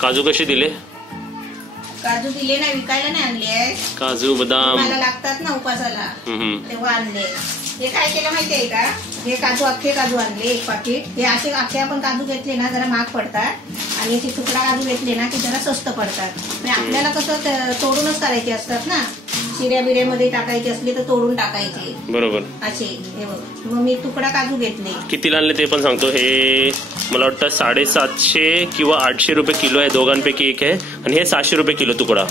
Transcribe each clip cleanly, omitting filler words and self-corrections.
काजू कसे दिले? काजू दिले नाही, विकायला नाही आणले. काजू बदाम मला लागतात ना उपासाला, तेव्हा आणले. हे काय केलं माहितीये का, हे अख्खे काजू आणले 1 पाकिट. हे असे अख्खे आपण काजू घेतले ना जरा महाग पडतात आणि ते तुकडा काजू घेतले ना की जरा स्वस्त पडतात. आणि आपल्याला कसं तोडूनच करायचे असतात ना, शिऱ्या बिऱ्यामध्ये टाकायचे असले तर तोडून टाकायचे. बरोबर असे. हे बघ, मग मी तुकडा काजू घेतले. किती आणले ते पण सांगतो. हे मला वाटतं 750 किंवा 800 रुपये किलो आहे, दोघांपैकी एक आहे. आणि हे 700 रुपये किलो तुकडा.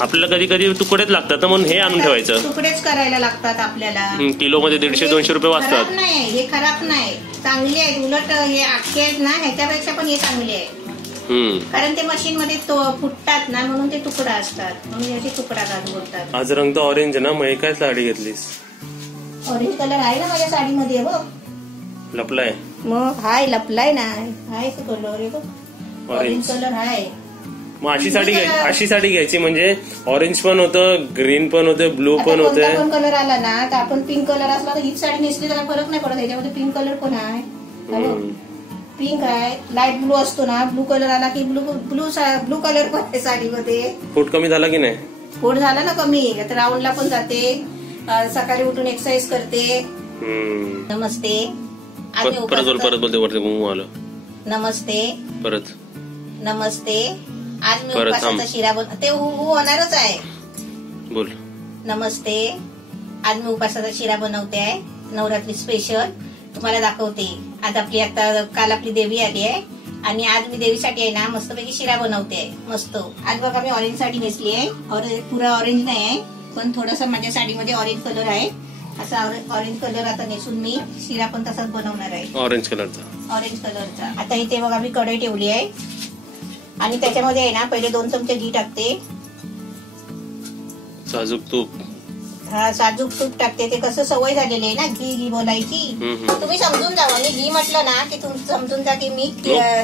आपल्याला कधी कधी तुकडेच लागतात म्हणून हे आणून ठेवायचं. तुकडेच करायला लागतात आपल्याला. किलो मध्ये 150-200 रुपये वाचतात. नाही, हे खराब नाही, चांगले आहेत. उलट हे अख्खे आहेत ना, ह्याच्यापेक्षा पण हे चांगले आहे. कारण ते मशीन मध्ये फुटतात ना, म्हणून ते तुकडा असतात, म्हणून याचे तुकडा काजू बोलतात. आज रंग तर ऑरेंज ना, मग काय साडी घेतलीस? ऑरेंज कलर आहे ना माझ्या साडीमध्ये बघ. लपलाय मग? हाय, लपलाय ना, हाय कलर आहे बघ, ऑरेंज कलर आहे. मग अशी साडी घ्यायची म्हणजे ऑरेंज पण होतं, ग्रीन पण होतं, ब्लू पण होतं. पण कलर आला ना तर आपण पिंक कलर असला तर हीच साडी नेसली तर फरक नाही पडत. याच्यामध्ये पिंक कलर पण आहे, पिंक आहे. लाईट ब्लू असतो ना, ब्लू कलर आला की ब्लू कलर पण आहे साडीमध्ये. फूट कमी झाला की नाही? फूट झाला ना कमी. आता राऊंडला पण जाते, सकाळी उठून एक्सरसाइज करते. नमस्ते. परत बोलते वरती आलं. नमस्ते. परत नमस्ते. आज मी उपासाचा शिरा ते होणारच आहे. बोल. नमस्ते. आज मी उपासाचा शिरा बनवते आहे, नवरात्री स्पेशल. तुम्हाला दाखवते. आज काल आपली देवी आली आहे आणि आज मी देवीसाठी आहे ना मस्तपैकी शिरा बनवते आहे. मस्त. आज बघा मी ऑरेंज साडी नेसली आहे. पुरा ऑरेंज नाही आहे, पण थोडासा माझ्या साडीमध्ये ऑरेंज कलर आहे. असा ऑरेंज कलर आता नेसून मी शिरा पण तसाच बनवणार आहे, ऑरेंज कलरचा. आता इथे बघा मी कढई ठेवली आहे आणि त्याच्यामध्ये आहे ना पहिले 2 चमचे घी टाकते. साजूक तूप. हा, साजूक तूप टाकते. ते कसं सवय झालेली आहे ना घी बोलायची. तुम्ही समजून जावं, मी घी म्हटलं ना की तुम्ही समजून जा की मी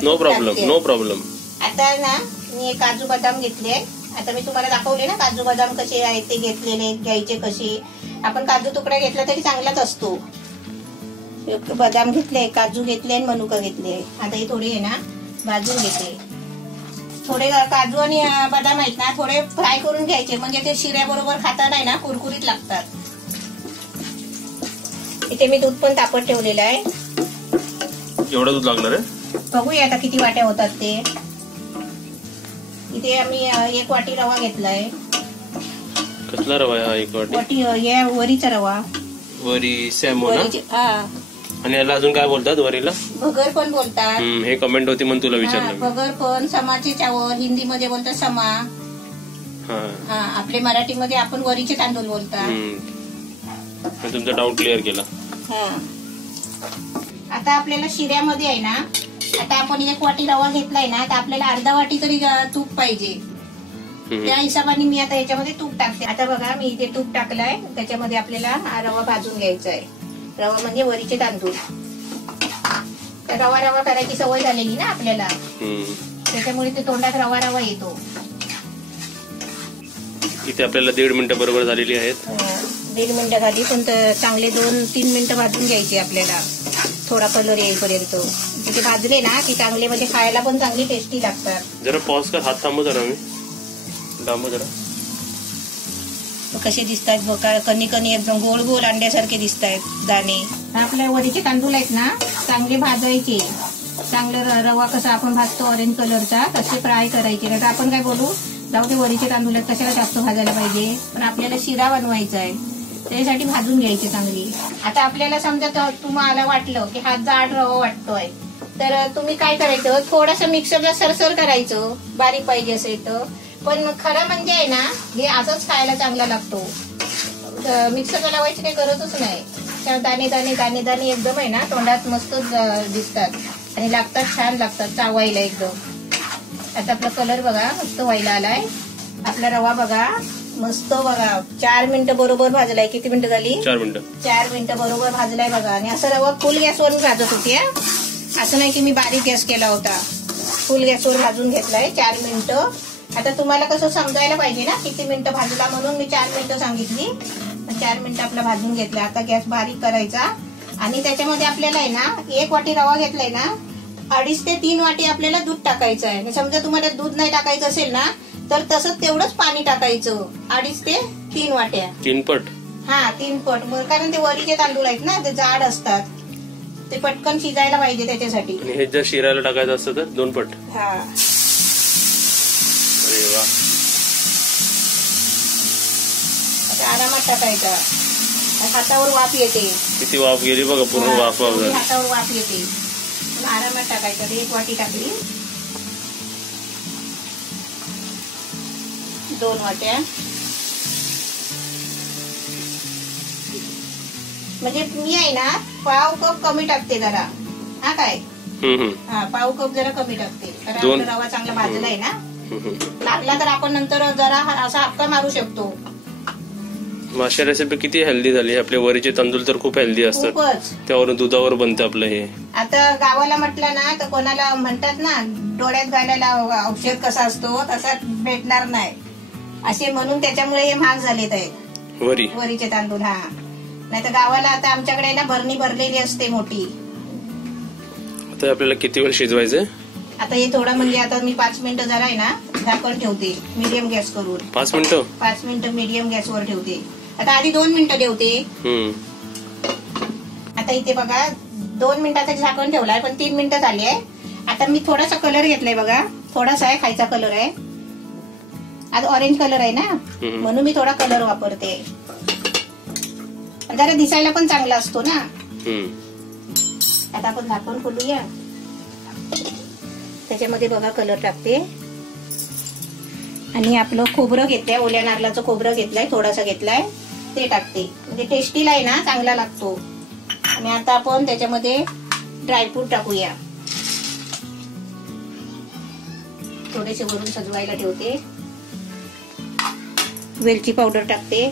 नो प्रॉब्लेम. आता ना मी काजू बदाम घेतले. आता मी तुम्हाला दाखवले ना काजू बदाम कसे आहेत ते घेतलेले, घ्यायचे कसे. आपण काजू तुकडा घेतला तरी चांगलाच असतो. बदाम घेतले, काजू घेतले आणि मनुका घेतले. आता हे थोडे आहे ना भाजून घेते. थोडे काजू आणि बदाम आहेत ना थोडे फ्राय करून घ्यायचे, म्हणजे ते शिऱ्याबरोबर खाता नाही ना कुरकुरीत लागतात. इथे मी दूध पण तापत ठेवलेलं आहे. एवढं दूध लागणार आहे? बघूया आता किती वाट्या होतात ते. इथे आम्ही 1 वाटी रवा घेतलाय. कसला रवा आहे? 1 वाटी वरीचा रवा. वरी सॅमो ना? हा. आणि याला अजून काय बोलतात वरीला? भगर पण बोलतात. हे कमेंट होती म्हणून तुला विचारलं. भगर पण, समाचे चावल हिंदीमध्ये बोलतात समा. आपले मराठीमध्ये आपण वरीचे तांदूळ बोलतात. तुमचा डाऊट क्लिअर केला. आता आपल्याला शिऱ्यामध्ये आहे ना, आता आपण 1 वाटी रवा घेतलाय ना तर आपल्याला अर्धा वाटी तरी तूप पाहिजे. त्या हिशोबाने मी आता याच्यामध्ये तूप टाकते. आता बघा मी इथे तूप टाकलाय, त्याच्यामध्ये आपल्याला हा रवा भाजून घ्यायचा आहे. रवा म्हणजे वरीचे तांदूळ. रवा करायची सवय झालेली ना आपल्याला, त्याच्यामुळे ते तोंडात रवा येतो. इथे आपल्याला 1.5 मिनिटं बरोबर झालेली आहेत. 1.5 मिनिटं झाली, पण चांगले 2-3 मिनिटं भाजून घ्यायचे आपल्याला, थोडा कलर येईपर्यंत. ते भाजले ना की चांगले, म्हणजे खायला पण चांगली टेस्टी लागतात. जरा पॉज कर, हात थांबव जरा. जरा कसे दिसतात कणी एकदम गोल गोल अंड्यासारखे दिसत आहेत दाणे. आपल्या वरीचे तांदूळ आहेत ना चांगले भाजायचे. चांगले रवा कसा आपण भाजतो ऑरेंज कलरचा तसे फ्राय करायचे. नाही तर आपण काय बोलू, जाऊ ते वरीचे तांदूळ कशाला जास्त भाजायला पाहिजे, पण आपल्याला शिरा बनवायचा आहे त्यासाठी भाजून घ्यायचे चांगली. आता आपल्याला समजा तुम्हाला वाटलं की हा जाड रवा वाटतोय तर तुम्ही काय करायचं, थोडंसं मिक्सरला सरसर करायचं, बारीक पाहिजे असेल तर. पण खरं म्हणजे आहे ना हे असंच खायला चांगला लागतो. मिक्सरला लावायची काही गरजच नाही. दाणे दाणे दाणे दाणे एकदम आहे ना तोंडात मस्त दिसतात आणि लागतात, छान लागतात चावायला एकदम. आता आपला कलर बघा मस्त व्हायला आलाय. आपला रवा बघा मस्त बघा 4 मिनिटं बरोबर भाजलाय. किती मिनिटं झाली? 4 मिनिटं बरोबर भाजलाय बघा. आणि असा रवा फुल गॅसवरून भाजत होती. असं नाही की मी बारीक गॅस केला होता, फुल गॅसवर भाजून घेतलाय 4 मिनिटं. आता तुम्हाला कसं समजायला पाहिजे ना किती मिनिटं भाजला, म्हणून मी 4 मिनिटं सांगितली. 4 मिनिटं आपला भाजून घेतला. आता गॅस बारीक करायचा आणि त्याच्यामध्ये आपल्याला आहे ना 1 वाटी रवा घेतलाय ना, 2.5 ते 3 वाटी आपल्याला दूध टाकायचं आहे. आणि समजा तुम्हाला दूध नाही टाकायचं असेल ना तर तसंच तेवढंच पाणी टाकायचं. 2.5 ते 3 वाट्या. 3 पट. हा 3 पट. कारण ते वरीचे तांदूळ आहेत ना, ते जाड असतात, ते पटकन शिजायला पाहिजे त्याच्यासाठी. आणि हे जर शिरायला टाकायचं असतं तर 2 पट. हा. अरे वा. आता आरामात टाकायचा. हातावर वाफ येते. किती वाफ गेली बघा, पूर्ण वाफ झाली. हातावर वाफ येते. आरामात टाकायचं. 1 वाटी टाकली. 2 वाट्या. म्हणजे मी आहे ना पाव कप कमी टाकते जरा. हा काय, हा पाव कप जरा कमी टाकते. कारण रवा चांगला भाजला आहे ना. लागला तर आपण नंतर जरा असा हक्का मारू शकतो. माशा रेसिपी किती हेल्दी झाली. आपले वरीचे तांदूळ तर खूप हेल्दी असतात. त्यावरून दुधावर बनतं आपलं हे. आता गावाला म्हटलं ना तर कोणाला म्हणतात ना डोळ्यात घालायला औषध कसा असतो तसा भेटणार नाही असे, म्हणून त्याच्यामुळे हे महाग झालेत आहेत वरीचे तांदूळ. हा नाही तर गावाला आता आमच्याकडे ना भरणी भरलेली असते मोठी. आता आपल्याला किती वेळ शिजवायचं? आता हे थोडं म्हणजे आता मी 5 मिनिटं जरा आहे ना झाकण ठेवते मीडियम गॅस करून. 5 मिनिटं? 5 मिनिटं मीडियम गॅसवर ठेवते. आता आधी 2 मिनिटं ठेवते. आता इथे बघा 2 मिनिटाचं झाकण ठेवलाय पण 3 मिनिटं झाली आहे. आता मी थोडासा कलर घेतलाय बघा, थोडासा आहे, खायचा कलर आहे. आज ऑरेंज कलर आहे ना म्हणून मी थोडा कलर वापरते. जरा दिसायला पण चांगला असतो ना. आता आपण झाकण खोलूया. त्याच्यामध्ये बघा कलर टाकते. आणि आपलं खोबरं घेतलंय, ओल्या नारळाचं खोबरं घेतलंय, थोडासा घेतलाय, ते टाकते. म्हणजे टेस्टीला आहे ना चांगला लागतो. आणि आता आपण त्याच्यामध्ये ड्रायफ्रूट टाकूया. थोडेसे वरून सजवायला ठेवते. वेलची पावडर टाकते.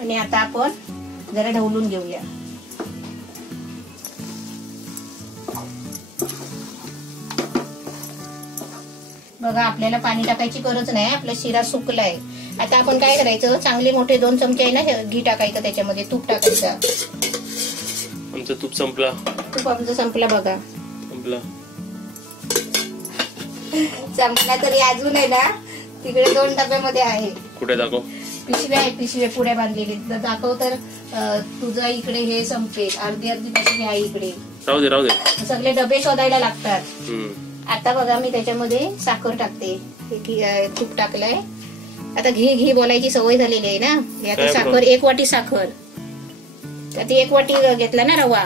आणि आता आपण जरा ढवलून घेऊया. बघा आपल्याला पाणी टाकायची गरज नाही, आपला शिरा सुकलाय. आता आपण काय करायचं, चांगले मोठे 2 चमचे आहे ना घी टाकायचं, त्याच्यामध्ये तूप टाकायचं. आमचं तूप संपला. तूप आमचं संपला बघा. संपला तरी अजून आहे ना तिकडे 2 डब्यामध्ये आहे. कुठे दाखव? पिशव्या आहे, पिशव्या पुढे बांधलेली. दाखव तर तुझा इकडे हे संपेल. अर्धी पिशवी आहे इकडे. राहू दे. सगळे डबे शोधायला लागतात. आता बघा मी त्याच्यामध्ये साखर टाकते. तूप टाकलंय. आता घी बोलायची सवय झालेली आहे ना. आता साखर 1 वाटी साखर. ती 1 वाटी घेतला ना रवा.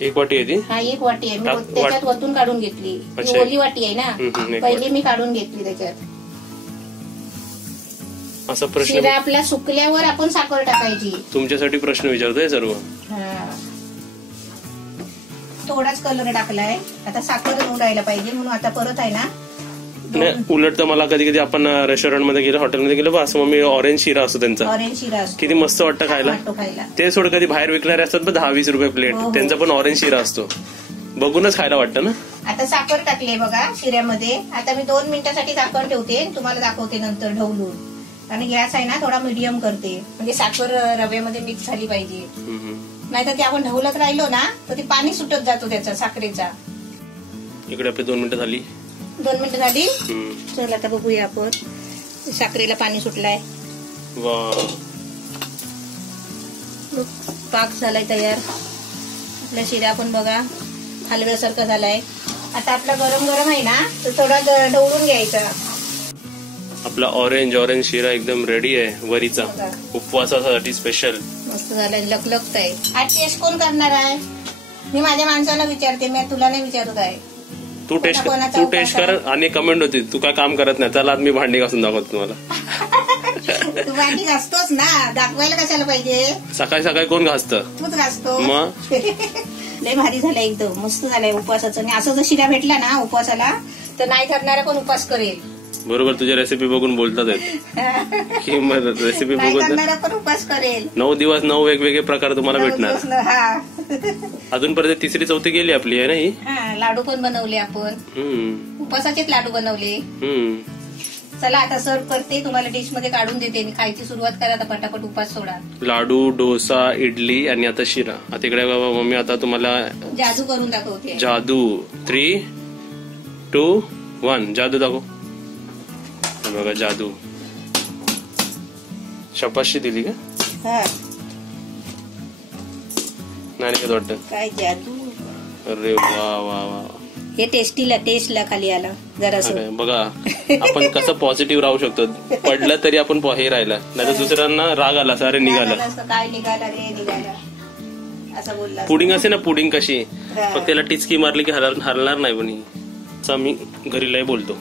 1 वाटी आहे ती? हा 1 वाटी आहे. मी त्याच्यात वतून काढून घेतली. ओली वाटी आहे ना, पहिली मी काढून घेतली त्याच्यात. असा प्रश्न. शिरा आपला सुकल्यावर आपण साखर टाकायची. तुमच्यासाठी प्रश्न विचारतोय सर्व. थोडाच कलर टाकलाय. आता साखर उडायला पाहिजे म्हणून आता परत आहे ना. उलट तर मला कधी कधी आपण रेस्टॉरंट मध्ये गेलो, हॉटेलमध्ये गेलो, असं मग मी ऑरेंज शिरा असतो त्यांचा. ऑरेंज शिरा असतो. किती मस्त वाटतं खायला. ते सोड कधी बाहेर विकणारे असतात 10-20 रुपये प्लेट, त्यांचा पण ऑरेंज शिरा असतो. बघूनच खायला वाटतं ना. आता साखर टाकली बघा शिऱ्यामध्ये. आता मी 2 मिनिटासाठी झाकण ठेवते, तुम्हाला दाखवते नंतर ढवलून. आणि गॅस आहे ना थोडा मीडियम करते, म्हणजे साखर रव्यामध्ये मिक्स झाली पाहिजे. नाहीतर ते आपण ढवलत राहिलो ना तर ते पाणी सुटत जातो त्याचा साखरेचा. इकडे आपली 2 मिनिटं झाली. 2 मिनिटं झाली. चल आता बघूया आपण. साखरेला पाणी सुटलाय. पाक झालाय तयार. आपला शिरा पण बघा हलव्यासारखा झालाय. आता आपला गरम गरम आहे ना तर थोडा ढवळून घ्यायचा. आपला ऑरेंज शिरा एकदम रेडी आहे वरीचा, उपवासासाठी स्पेशल. मस्त झालाय, लकलकत आहे. आज टेस्ट कोण करणार आहे? मी माझ्या माणसाला विचारते, मी तुला नाही विचारत आहे. तू टेस्ट कर आणि कमेंट होती तू काय काम करत नाही. चला आज मी भांडी घासून दाखवतो तुम्हाला. तू भांडी घासतोच ना, दाखवायला कशाला पाहिजे. सकाळी सकाळी कोण घासतं? तूच घासतो. मग लय भारी झालाय, एकदम मस्त झालाय उपवासाचं. आणि असं जर शिरा भेटला ना उपवासाला तर नाही करणारा पण उपवास करेल. बरोबर, तुझ्या रेसिपी बघून बोलतात की रेसिपी बघून पण उपवास करेल. 9 दिवस 9 वेगवेगळे प्रकार तुम्हाला भेटणार. अजूनपर्यंत 3री-4थी गेली आपली आहे ना ही. लाडू पण बनवले आपण, उपवासाचेच लाडू बनवले. चला आता सर्व करते, तुम्हाला डिश मध्ये काढून देते आणि खायची सुरुवात करा आता, पटापट उपास सोडा. लाडू, डोसा, इडली आणि आता शिरा. आता इकडे बाबा मम्मी आता तुम्हाला जादू करून दाखवते. जादू. 3, 2, 1 जादू दाखव. बघा जादू. शपाशी दिली का? हा नाही काय वाटतं? काय जादू. अरे वा वा वा. हे टेस्टला खाली आला जरासं. बघा आपण कसं पॉझिटिव्ह राहू शकतो. पडलं तरी आपण हे राहिला, नाही तर दुसऱ्यांना राग आला अरे निघाला. काय निघाला रे निघाला असं बोलला. पुडिंग असे ना, पुडिंग कशी फक्त त्याला टिचकी मारली की हरणार नाही. पण मी घरी लय बोलतो,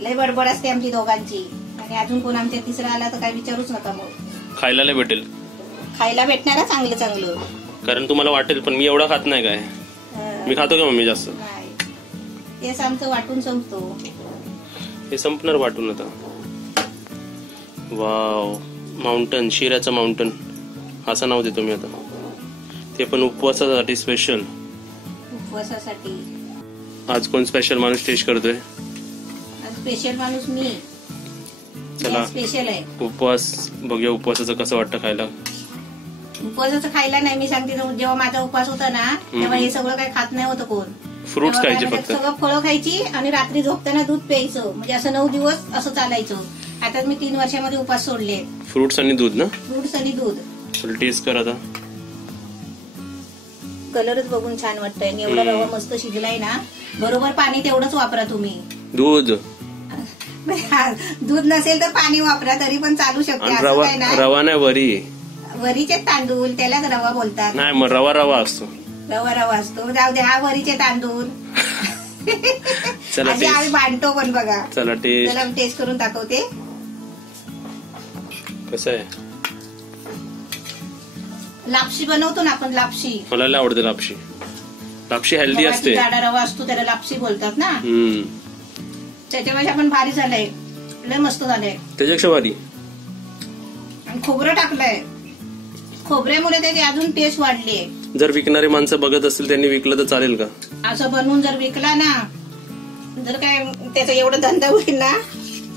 लय बडबड असते आमची दोघांची. आणि अजून कोण आमच्या तिसरा आला तर काय विचारूच नका. मग खायला लय भेटेल, खायला भेटणार चांगलं चांगलं. कारण तुम्हाला वाटेल पण मी एवढा खात नाही. काय मी खातो का मम्मी जास्त? तेच आमचं वाटून संपतो. हे संपणार वाटून आता. वाव. माउंटन, शिऱ्याचं माउंटन असं नाव देतो मी आता. ते पण उपवासासाठी स्पेशल. उपवासासाठी आज कोण स्पेशल माणूस टेस्ट करतोय? स्पेशल माणूस मी. चला स्पेशल आहे. उपवास बघूया उपवासाचं कसं वाटतं खायला. उपवासाचं खायला नाही, मी सांगते जेव्हा माझा उपवास होता ना तेव्हा हे सगळं काही खात नाही होतं कोण. फ्रुट्स खायचे फक्त. सगळं फळं खायची आणि रात्री झोपताना दूध प्यायचं. म्हणजे असं 9 दिवस असं चालायचं. आता मी 3 वर्षामध्ये उपास सोडले. फ्रुट्स आणि दूध ना? फ्रुट्स आणि दूध. चल टेस्ट कर आता. कलरच बघून छान वाटतंय. एवढा रवा मस्त शिजलाय ना. बरोबर पाणी तेवढंच वापरा तुम्ही. दूध दूध नसेल तर पाणी वापरा तरी पण चालू शकते. रवा नाही, वरी. वरीचे तांदूळ त्यालाच रवा बोलतात. नाही मग रवा असतो. रवा असतो. जाऊ दे. हा वरीचे तांदूळ. चला आम्ही बांधतो पण बघा. चला टेस्ट करून दाखवते कसं आहे. लापशी बनवतो ना आपण. लापशी मला लय आवडते. लापशी हेल्दी असते. जाडा रवा असतो त्याला लापशी बोलतात ना. त्याच्यापेक्षा पण भारी झालंय. लय मस्त झालंय. त्याच्यापेक्षा भारी. आणि खोबरं टाकलंय. खोबऱ्यामुळे त्याची अजून टेस्ट वाढली आहे. जर विकणारे माणसं बघत असतील त्यांनी विकलं तर चालेल का? असं बनवून जर विकला ना, जर काय त्याचा एवढा धंदा होईल ना,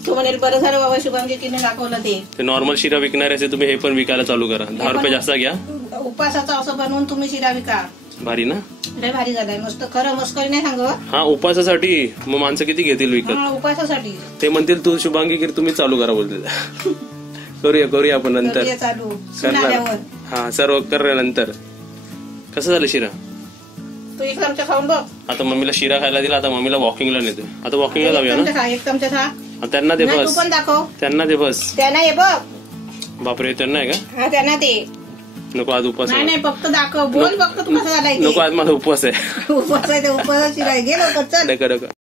तो म्हणेल बरं झालं बाबा शुभांगीने दाखवलं. ते नॉर्मल शिरा विकणारे तुम्ही हे पण विकायला चालू करा. 10 रुपये जास्त घ्या. उपासाचं असं बनवून तुम्ही शिरा विका. भारी ना? लय भारी झालाय. मस्त. खरं मस्करी नाही सांग. हा उपासासाठी मग माणसं किती घेतील विकत? उपासासाठी ते म्हणतील तू शुभांगी तुम्ही चालू करा बोलते. करूया आपण नंतर चालू. हा सर्व नंतर. कसं झालं शिरा? तू एक चमचा खाऊन बघ. आता मम्मीला शिरा खायला दिला. आता मम्मीला वॉकिंगला नेतोय. आता वॉकिंगला जाऊया ना. एक चमचा खा. त्यांना दे बस. तू पण दाखव. त्यांना दे बस. त्यांना हे बघ. बापरे त्यांना आहे का? हा त्यांना ते नको. आज उपवास नाही फक्त दाखव. बोल फक्त तू कसं झालाय. नको आज माझा उपवास आहे. उपवास आहे ते. उपवास शिरा घे लवकर. चल.